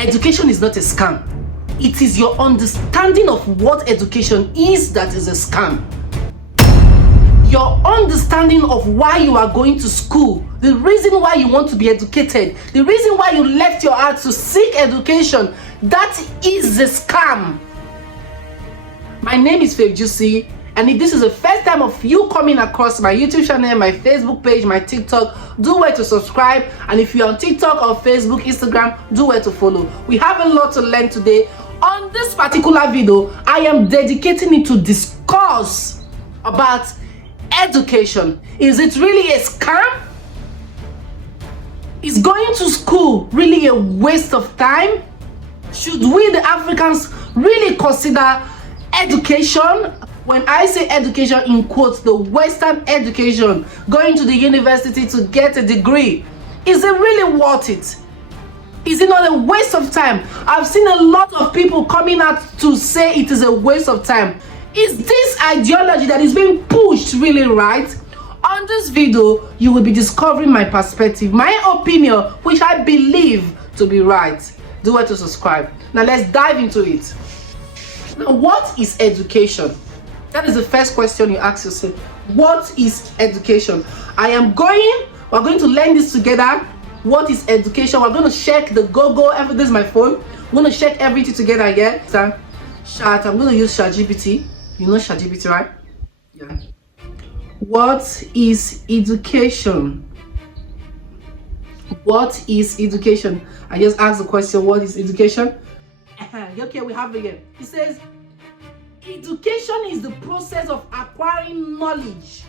Education is not a scam. It is your understanding of what education is that is a scam. Your understanding of why you are going to school, the reason why you want to be educated, the reason why you left your heart to seek education, that is a scam. My name is Faith Juicy, and if this is the first time of you coming across my YouTube channel, my Facebook page, my TikTok, do well to subscribe. And if you're on TikTok or Facebook, Instagram, do well to follow. We have a lot to learn today. On this particular video, I am dedicating it to discuss about education. Is it really a scam? Is going to school really a waste of time? Should we, the Africans, really consider education? When I say education in quotes, the Western education, going to the university to get a degree, is it really worth it? Is it not a waste of time? I've seen a lot of people coming out to say it is a waste of time. Is this ideology that is being pushed really right? On this video, you will be discovering my perspective, my opinion, which I believe to be right. Do well to subscribe. Now let's dive into it. Now, what is education? That is the first question you ask yourself. What is education? We're going to learn this together. What is education? We're going to check the Google. This is my phone. I'm going to check everything together here. I'm going to use ChatGPT. You know ChatGPT, right? Yeah. What is education? What is education? I just asked the question, what is education? Okay, we have it here. It says, education is the process of acquiring knowledge.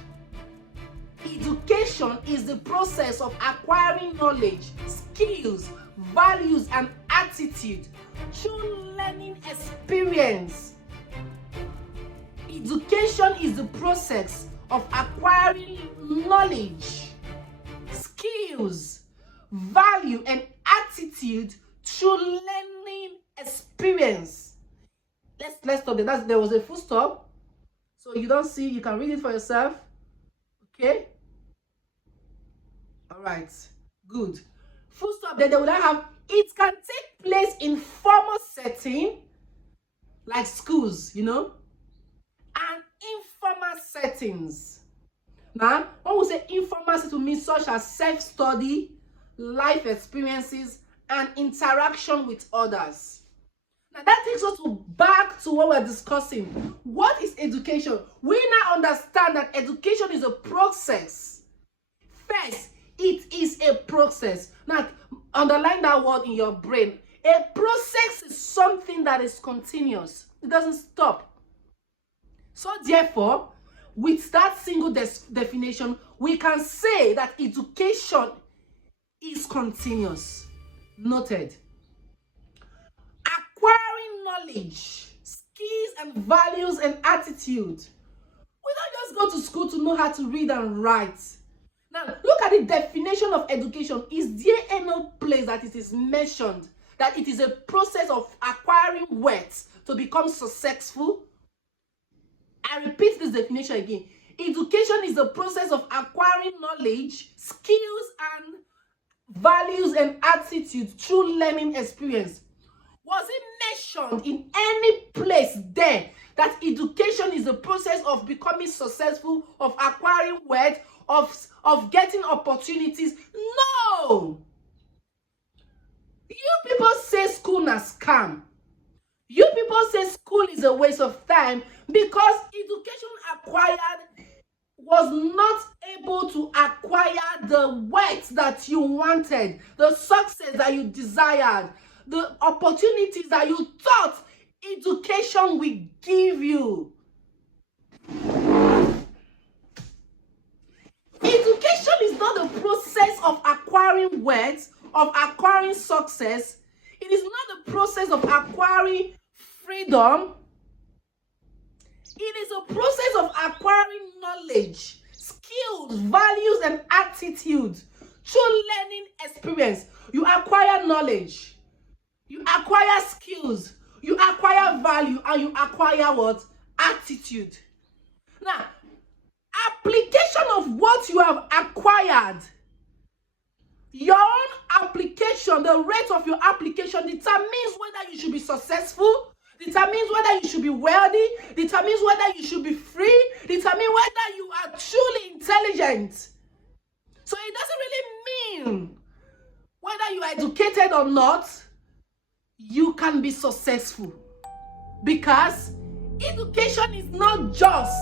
Education is the process of acquiring knowledge, skills, values, and attitude through learning experience. Education is the process of acquiring knowledge, skills, value, and attitude through learning experience. Let's stop there. There was a full stop, so you don't see. You can read it for yourself. Okay. All right. Good. Full stop. Then they will have. It can take place in formal setting, like schools, and informal settings. Now, when we say informal setting, means such as self-study, life experiences, and interaction with others. Now that takes us back to what we're discussing. What is education? We now understand that education is a process. First, it is a process. Now, underline that word in your brain. A process is something that is continuous. It doesn't stop. So therefore, with that single definition, we can say that education is continuous. Noted. Acquiring knowledge, skills, and values and attitude. We don't just go to school to know how to read and write. Now, look at the definition of education. Is there any place that it is mentioned that it is a process of acquiring words to become successful? I repeat this definition again. Education is the process of acquiring knowledge, skills, and values and attitude through learning experience. Was it mentioned in any place there that education is the process of becoming successful, of acquiring words, of getting opportunities? No! You people say school na scam. You people say school is a waste of time because education acquired was not able to acquire the words that you wanted, the success that you desired, the opportunities that you thought education will give you. Education is not the process of acquiring words, of acquiring success. It is not the process of acquiring freedom. It is a process of acquiring knowledge, skills, values, and attitudes through learning experience. You acquire knowledge, you acquire skills, you acquire value, and you acquire what? Attitude. Now, application of what you have acquired Your own application, the rate of your application determines whether you should be successful, determines whether you should be wealthy, determines whether you should be free, determines whether you are truly intelligent. So it doesn't really mean whether you are educated or not, you can be successful. Because education is not just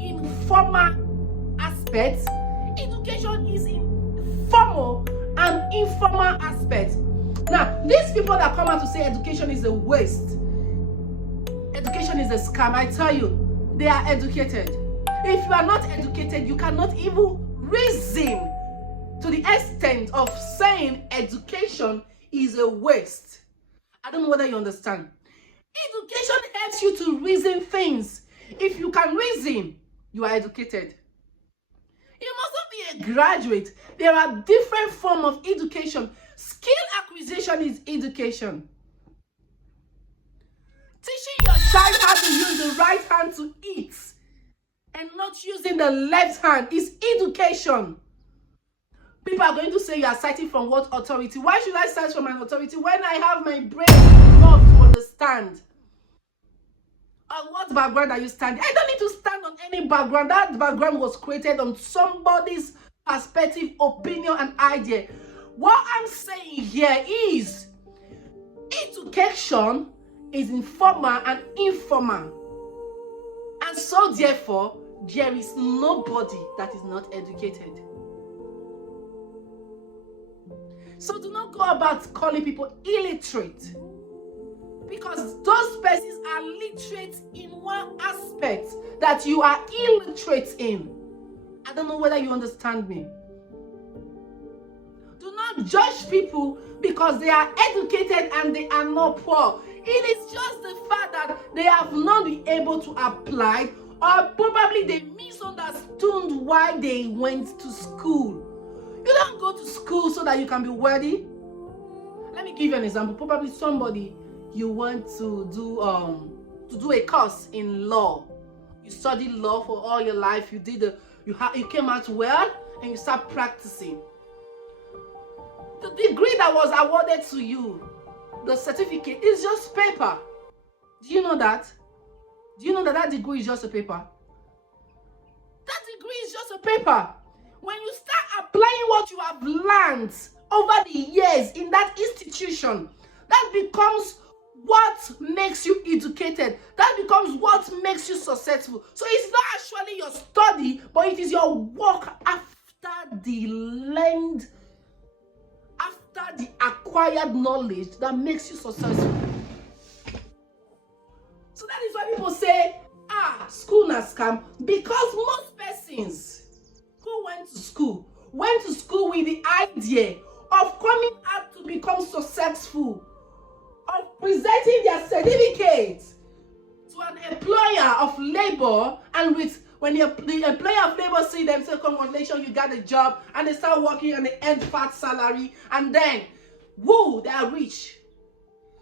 in formal aspects, education is in formal and informal aspects. Now, these people that come out to say education is a waste, education is a scam, I tell you, they are educated. If you are not educated, you cannot even reason to the extent of saying education is a waste. I don't know whether you understand. Education helps you to reason things. If you can reason, you are educated. You must not be a graduate. There are different forms of education. Skill acquisition is education. Teaching your child how to use the right hand to eat and not using the left hand is education. People are going to say you are citing from what authority? Why should I cite from an authority when I have my brain enough to understand? On what background are you standing? I don't need to stand on any background. That background was created on somebody's perspective, opinion, and idea. What I'm saying here is education is informal and informal. And so therefore, there is nobody that is not educated. So do not go about calling people illiterate, because those persons are literate in one aspect that you are illiterate in. I don't know whether you understand me. Do not judge people because they are educated and they are not poor. It is just the fact that they have not been able to apply, or probably they misunderstood why they went to school. You don't go to school so that you can be wealthy. Let me give you an example. Probably somebody, you want to do a course in law. You studied law for all your life. You came out well and you start practicing. The degree that was awarded to you, the certificate, is just paper. Do you know that? Do you know that degree is just a paper? That degree is just a paper. When you start applying what you have learned over the years in that institution, that becomes what makes you educated. That becomes what makes you successful. So it's not actually your study, but it is your work after the acquired knowledge that makes you successful. So that is why people say, school na scam, because most persons who went to school with the idea of coming out to become successful, of presenting their certificates to an employer of labor, and when the employer of labor see them say, congratulations, you got a job, and they start working and they earn fat salary, and then, woo, they are rich.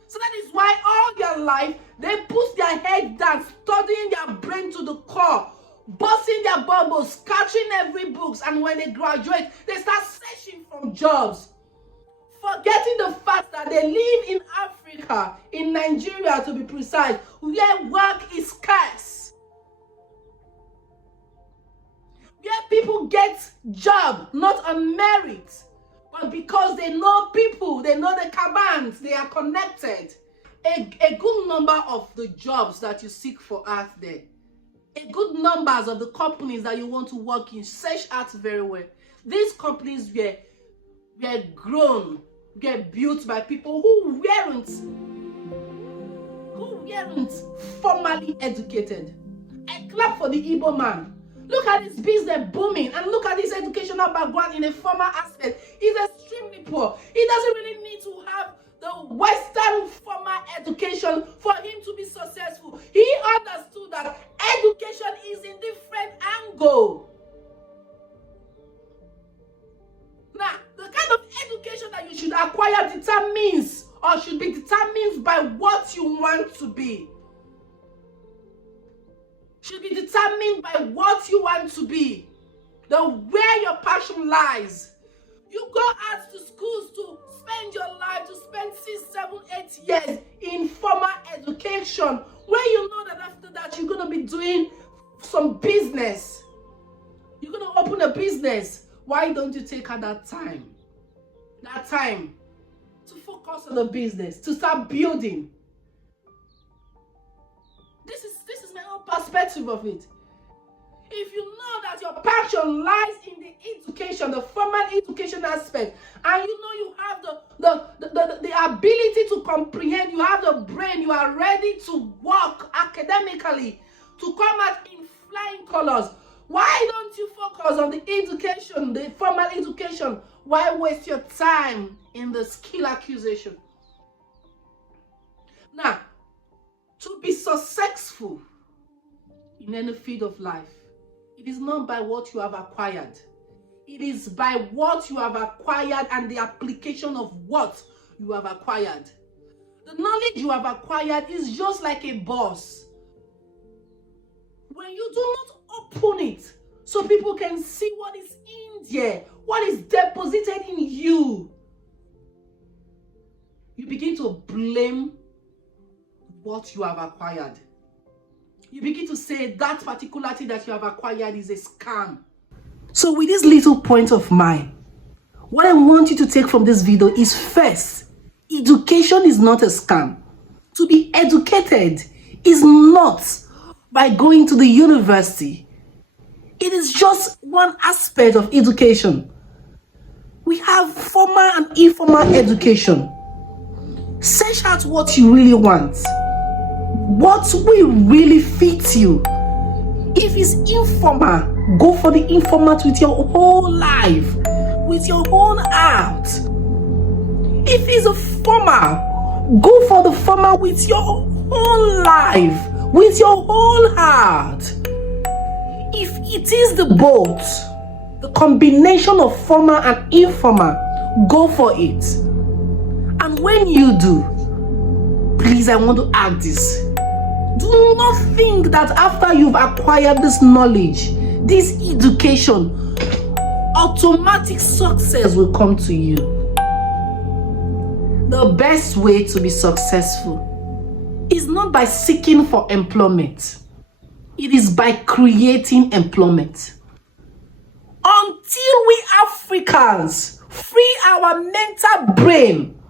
So that is why all their life, they put their head down, studying their brain to the core, busting their bubbles, catching every books, and when they graduate, they start searching for jobs, forgetting the fact that they live in Africa, in Nigeria to be precise, where work is scarce, where people get job not on merit, but because they know people, they know the cabans, they are connected. A good number of the jobs that you seek for out there, a good numbers of the companies that you want to work in, search out very well. These companies were grown, were built by people who weren't formally educated. I clap for the Igbo man. Look at his business booming, and look at his educational background in a formal aspect. He's extremely poor. He doesn't really need to have the Western formal education for him to be successful. He understood that education is in different angle. Now, the kind of education that you should acquire determines, or should be determined by what you want to be. Should be determined by what you want to be. Where your passion lies. You go out to schools to spend your life, to spend 6, 7, 8 years in formal education, where you know that after that you're going to be doing some business. You're going to open a business. Why don't you take out that time to focus on the business, to start building? This is my own perspective of it. If you know that your passion lies in the education, the formal education aspect, and you know you have the ability to comprehend, you have the brain, you are ready to work academically, to come out in flying colors, why don't you focus on the education, the formal education? Why waste your time in the skill acquisition? Now, to be successful in any field of life, it is not by what you have acquired. It is by what you have acquired and the application of what you have acquired. The knowledge you have acquired is just like a bus. When you do not open it so people can see what is in there, what is deposited in you, you begin to blame what you have acquired. You begin to say that particular thing that you have acquired is a scam. So with this little point of mine, what I want you to take from this video is, first, education is not a scam. To be educated is not by going to the university. It is just one aspect of education. We have formal and informal education. Search out what you really want. What will really fit you. If it's informal, go for the informal with your whole life, with your whole heart. If it's a formal, go for the formal with your whole life, with your whole heart. If it is the both, the combination of formal and informal, go for it. And when you do, please, I want to add this. Do not think that after you've acquired this knowledge, this education, automatic success will come to you. The best way to be successful is not by seeking for employment. It is by creating employment. Until we Africans free our mental brain,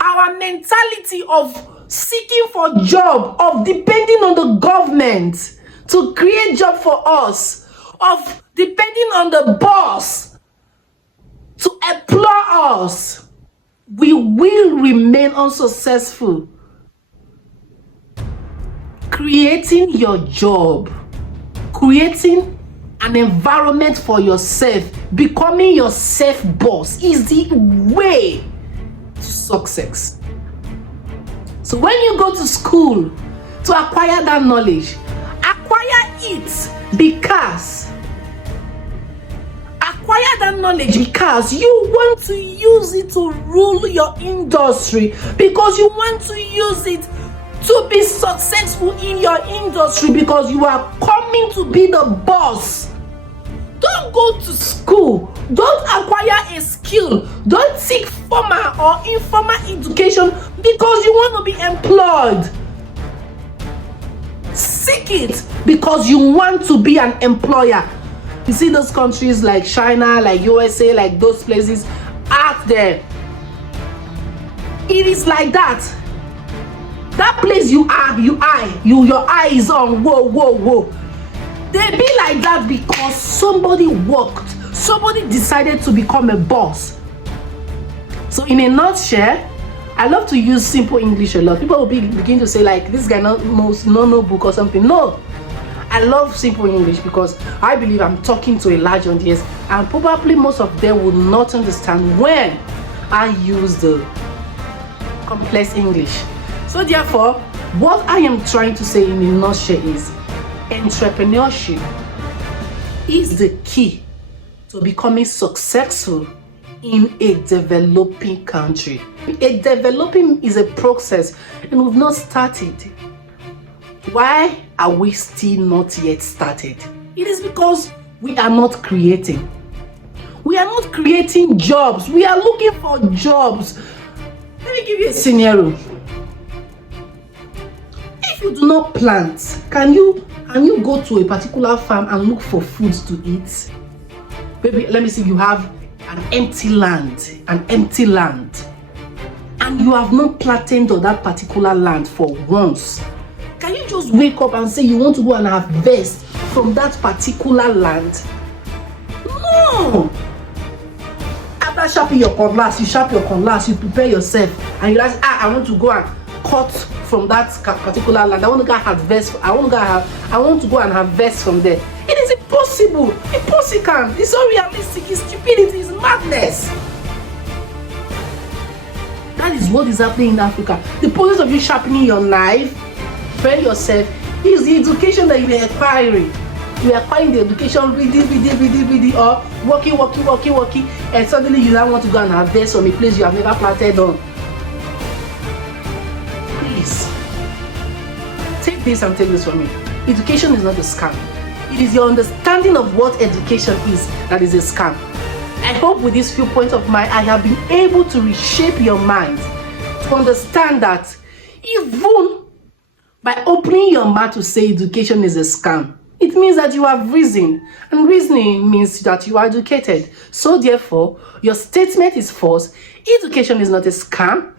our mentality of seeking for job, of depending on the government to create job for us, of depending on the boss to employ us, we will remain unsuccessful. Creating your job, creating an environment for yourself, becoming your self boss is the way to success. So when you go to school to acquire that knowledge, acquire that knowledge because you want to use it to rule your industry, because you want to use it to be successful in your industry, because you are coming to be the boss. Don't go to school, don't acquire a skill, don't seek formal or informal education because you want to be employed. Seek it because you want to be an employer. You see those countries like China, like USA, like those places out there. It is like that. That place your eye is on. Whoa. They be like that because somebody worked, somebody decided to become a boss. So in a nutshell, I love to use simple English a lot. People will begin to say like, this guy knows no book or something. No, I love simple English because I believe I'm talking to a large audience, and probably most of them will not understand when I use the complex English. So therefore, what I am trying to say in a nutshell is, entrepreneurship is the key to becoming successful in a developing country. A developing is a process and we've not started. Why are we still not yet started? It is because we are not creating. We are not creating jobs. We are looking for jobs. Let me give you a scenario. If you do not plant, can you go to a particular farm and look for food to eat? Maybe, let me see, you have an empty land, and you have not planted on that particular land for once. Can you just wake up and say you want to go and harvest from that particular land? No! After sharpening your cutlass, you sharp your cutlass, you prepare yourself, and you realize, I want to go and cut from that particular land. I want to go and harvest. I want to go and harvest from there. It is impossible. Impossible. It's unrealistic. It's stupidity. It's madness. That is what is happening in Africa. The process of you sharpening your knife, preparing yourself, is the education that you are acquiring. You are acquiring the education, reading, or working, and suddenly you now want to go and harvest from a place you have never planted on. Please, take this and take this from me. Education is not a scam. It is your understanding of what education is that is a scam. I hope with these few points of mine, I have been able to reshape your mind to understand that even by opening your mouth to say education is a scam, it means that you have reason, and reasoning means that you are educated. So therefore, your statement is false. Education is not a scam.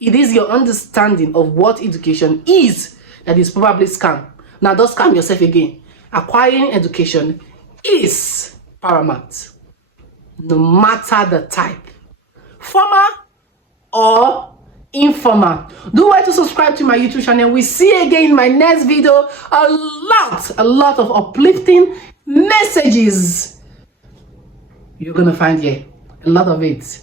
It is your understanding of what education is that is probably scam. Now don't scam yourself again. Acquiring education is paramount, no matter the type, formal or informal. Do well to subscribe to my YouTube channel. We see you again in my next video. A lot of uplifting messages you're gonna find here. A lot of it.